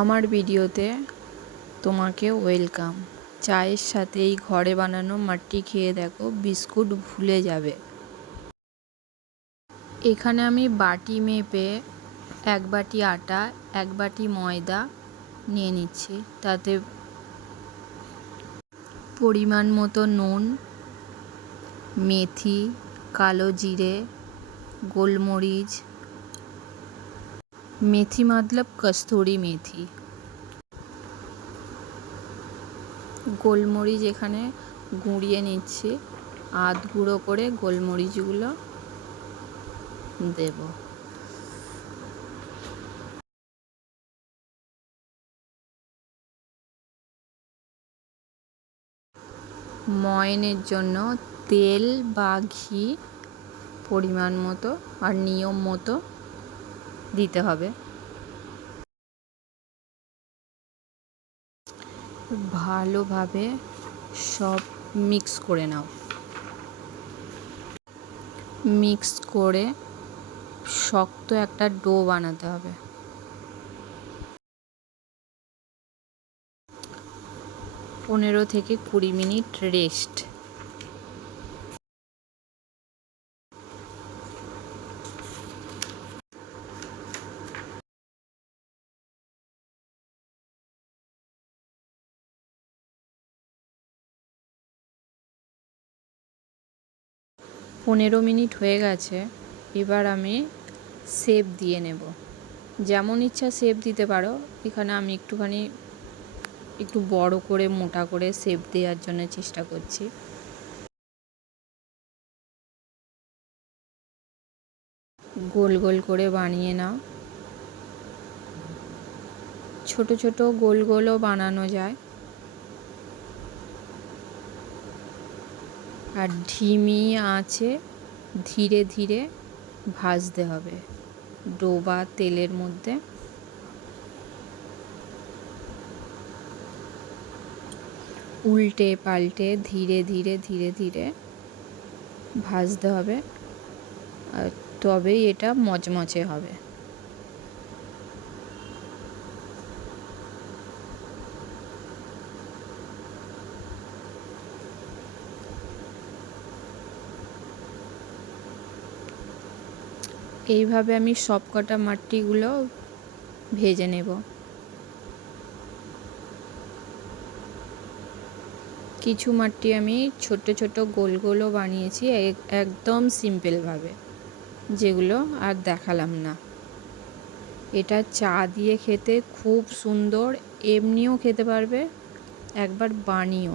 আমার ভিডিওতে তোমাকে ওয়েলকাম। চায়ের সাথে এই ঘরে বানানো মাট্টি খেয়ে দেখো, বিস্কুট ভুলে যাবে। এখানে আমি বাটি মেপে 1 বাটি আটা 1 বাটি ময়দা নিয়ে নিচ্ছি। তাতে পরিমাণ মতো নুন, মেথি, কালো জিরে, গোলমরিচ, মেথি মতলব কস্তুরি মেথি, গোলমরিচ এখানে গুঁড়িয়ে নিচ্ছি। আধ গুঁড়ো করে গোলমরিচগুলো দেব। ময়নের জন্য তেল বা ঘি পরিমাণ মতো আর নিয়ম মতো দিতে হবে। ভালোভাবে সব মিক্স করে নাও। মিক্স করে শক্ত একটা ডো বানাতে হবে। 15 থেকে 20 মিনিট রেস্ট। পনেরো মিনিট হয়ে গেছে। এবার আমি শেপ দিয়ে নেব। যেমন ইচ্ছা শেপ দিতে পারো। এখানে আমি একটু বড় করে মোটা করে শেপ দেওয়ার জন্য চেষ্টা করছি। গোল গোল করে বানিয়ে নাও। ছোট ছোট গোল গোলও বানানো যায়। আর ধিমি আঁচে ধীরে ধীরে ভাজতে হবে ডো বা তেলের মধ্যে। উল্টে পাল্টে ধীরে ধীরে ধীরে ধীরে ভাজতে হবে, আর তবেই এটা মচমচে হবে। এইভাবে আমি সব কটা মাট্টিগুলো ভেজে নেব। কিছু মাট্টি আমি ছোট ছোট গোল গোলও বানিয়েছি একদম সিম্পলভাবে, যেগুলো আর দেখালাম না। এটা চা দিয়ে খেতে খুব সুন্দর, এমনিও খেতে পারবে, একবার বানিও।